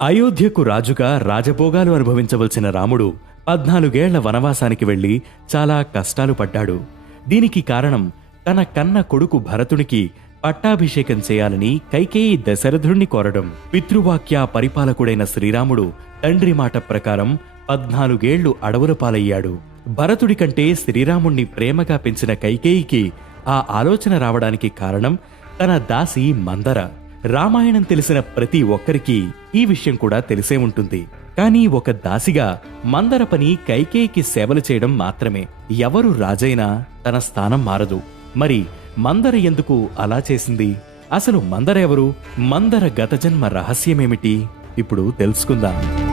అయోధ్యకు రాజుగా రాజభోగాలు అనుభవించవలసిన రాముడు పద్నాలుగేళ్ళ వనవాసానికి వెళ్ళి చాలా కష్టాలు పడ్డాడు. దీనికి కారణం తన కన్న కొడుకు భరతునికి పట్టాభిషేకం చేయాలని కైకేయి దశరథుణ్ణి కోరడం. పితృవాక్య పరిపాలకుడైన శ్రీరాముడు తండ్రి మాట ప్రకారం పద్నాలుగేళ్ళు అడవుల పాలయ్యాడు. భరతుడి కంటే శ్రీరాముణ్ణి ప్రేమగా పెంచిన కైకేయికి ఆ ఆలోచన రావడానికి కారణం తన దాసి మందర. రామాయణం తెలిసిన ప్రతి ఒక్కరికి ఈ విషయం కూడా తెలిసే ఉంటుంది. కానీ ఒక దాసిగా మందర పని కైకేయికి సేవలు చేయడం మాత్రమే. ఎవరు రాజైనా తన స్థానం మారదు. మరి మందర ఎందుకు అలా చేసింది? అసలు మందర ఎవరు మందర గత జన్మ రహస్యమేమిటి? ఇప్పుడు తెలుసుకుందాం.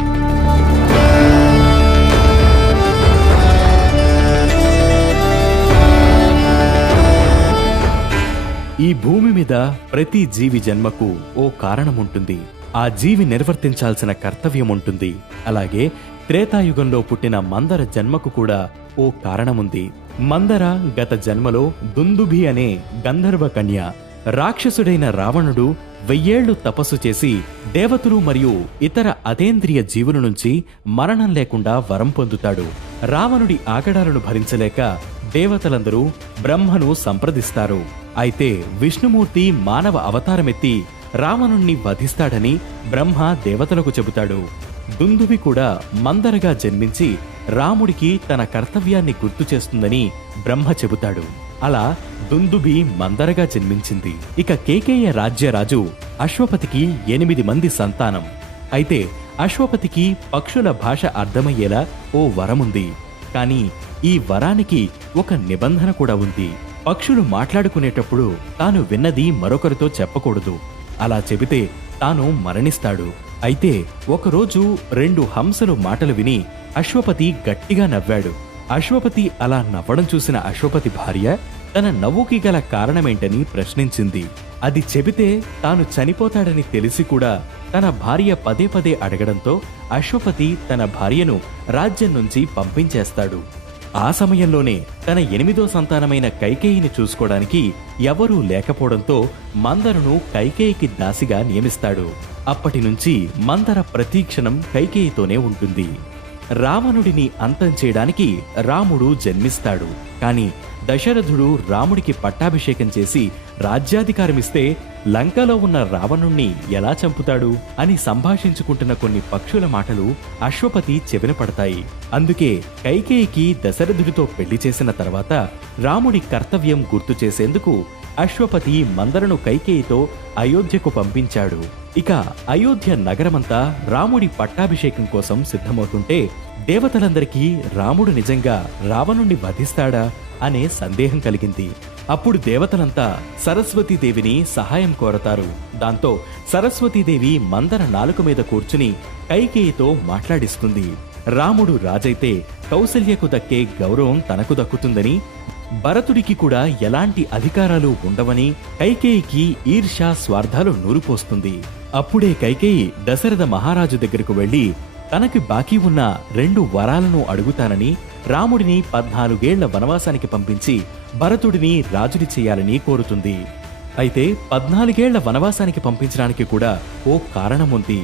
ఈ భూమి మీద ప్రతి జీవి జన్మకు ఓ కారణం ఉంటుంది ఆ జీవి నిర్వర్తించాల్సిన కర్తవ్యం ఉంటుంది అలాగే త్రేతాయుగంలో పుట్టిన మందర జన్మకు కూడా ఓ కారణముంది. మందర గత జన్మలో దుందుభి అనే గంధర్వ కన్య రాక్షసుడైన రావణుడు వెయ్యేళ్ళు తపస్సు చేసి దేవతలు మరియు ఇతర అతేంద్రియ జీవుల నుంచి మరణం లేకుండా వరం పొందుతాడు. రావణుడి ఆగడాలను భరించలేక దేవతలందరూ బ్రహ్మను సంప్రదిస్తారు. అయితే విష్ణుమూర్తి మానవ అవతారమెత్తి రావణుణ్ణి వధిస్తాడని బ్రహ్మ దేవతలకు చెబుతాడు. దుందువి కూడా మందరగా జన్మించి రాముడికి తన కర్తవ్యాన్ని గుర్తు చేస్తుందని బ్రహ్మ చెబుతాడు. అలా దుందుబి మందరగా జన్మించింది. ఇక కేకేయ రాజ్యరాజు అశ్వపతికి ఎనిమిది మంది సంతానం. అయితే అశ్వపతికి పక్షుల భాష అర్థమయ్యేలా ఓ వరముంది. కానీ ఈ వరానికి ఒక నిబంధన కూడా ఉంది. పక్షులు మాట్లాడుకునేటప్పుడు తాను విన్నది మరొకరితో చెప్పకూడదు. అలా చెబితే తాను మరణిస్తాడు. అయితే ఒకరోజు రెండు హంసలు మాటలు విని అశ్వపతి గట్టిగా నవ్వాడు. అశ్వపతి అలా నవ్వడం చూసిన అశ్వపతి భార్య తన నవ్వుకి గల కారణమేంటని ప్రశ్నించింది. అది చెబితే తాను చనిపోతాడని తెలిసి కూడా తన భార్య పదే పదే అడగడంతో అశ్వపతి తన భార్యను రాజ్యం నుంచి పంపించేస్తాడు. ఆ సమయంలోనే తన ఎనిమిదో సంతానమైన కైకేయిని చూసుకోవడానికి ఎవరూ లేకపోవడంతో మందరను కైకేయికి దాసిగా నియమిస్తాడు. అప్పటి నుంచి మందర ప్రతీక్షణం కైకేయితోనే ఉంటుంది. రావణుడిని అంతం చేయడానికి రాముడు జన్మిస్తాడు. కాని దశరథుడు రాముడికి పట్టాభిషేకం చేసి రాజ్యాధికారమిస్తే లంకలో ఉన్న రావణుణ్ణి ఎలా చంపుతాడు అని సంభాషించుకుంటున్న కొన్ని పక్షుల మాటలు అశ్వపతి చెవిన పడతాయి. అందుకే కైకేయికి దశరథుడితో పెళ్ళి చేసిన తర్వాత రాముడి కర్తవ్యం గుర్తు చేసేందుకు అశ్వపతి మందరను కైకేయితో అయోధ్యకు పంపించాడు. ఇక అయోధ్య నగరమంతా రాముడి పట్టాభిషేకం కోసం సిద్ధమవుతుంటే దేవతలందరికీ రాముడు నిజంగా రావణుణ్ణి వధిస్తాడా అనే సందేహం కలిగింది. అప్పుడు దేవతలంతా సరస్వతీదేవిని సహాయం కోరతారు. దాంతో సరస్వతీదేవి మందర నాలుక మీద కూర్చుని కైకేయితో మాట్లాడిస్తుంది. రాముడు రాజైతే కౌసల్యకు దక్కే గౌరవం తనకు దక్కుతుందని భరతుడికి కూడా ఎలాంటి అధికారాలు ఉండవని కైకేయికి ఈర్ష స్వార్థాలు నూరిపోస్తుంది. అప్పుడే కైకేయి దశరథ మహారాజు దగ్గరకు వెళ్ళి తనకి బాకీ ఉన్న రెండు వరాలను అడుగుతానని రాముడిని పద్నాలుగేళ్ళ వనవాసానికి పంపించి భరతుడిని రాజుని చేయాలని కోరుతుంది. అయితే పద్నాలుగేళ్ళ వనవాసానికి పంపించడానికి కూడా ఓ కారణం ఉంది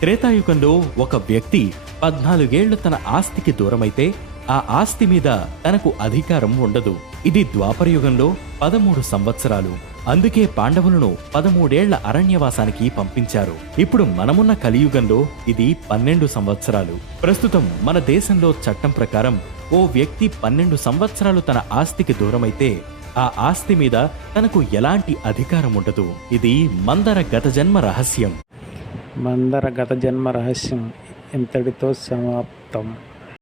త్రేతాయుగంలో ఒక వ్యక్తి పద్నాలుగేళ్ళు తన ఆస్తికి దూరమైతే ఆ ఆస్తి మీద తనకు అధికారం ఉండదు. ఇది ద్వాపరయుగంలో పదమూడు సంవత్సరాలు. అందుకే పాండవులను పదమూడేళ్ళ అరణ్యవాసానికి పంపించారు. ఇప్పుడు మనమున్న కలియుగంలో ఇది పన్నెండు సంవత్సరాలు. ప్రస్తుతం మన దేశంలో చట్టం ప్రకారం ఓ వ్యక్తి పన్నెండు సంవత్సరాలు తన ఆస్తికి దూరమైతే ఆ ఆస్తి మీద తనకు ఎలాంటి అధికారం ఉండదు. ఇది మందర గత జన్మ రహస్యం. మందర గత జన్మ రహస్యం. ఇంతటితో సమాప్తం.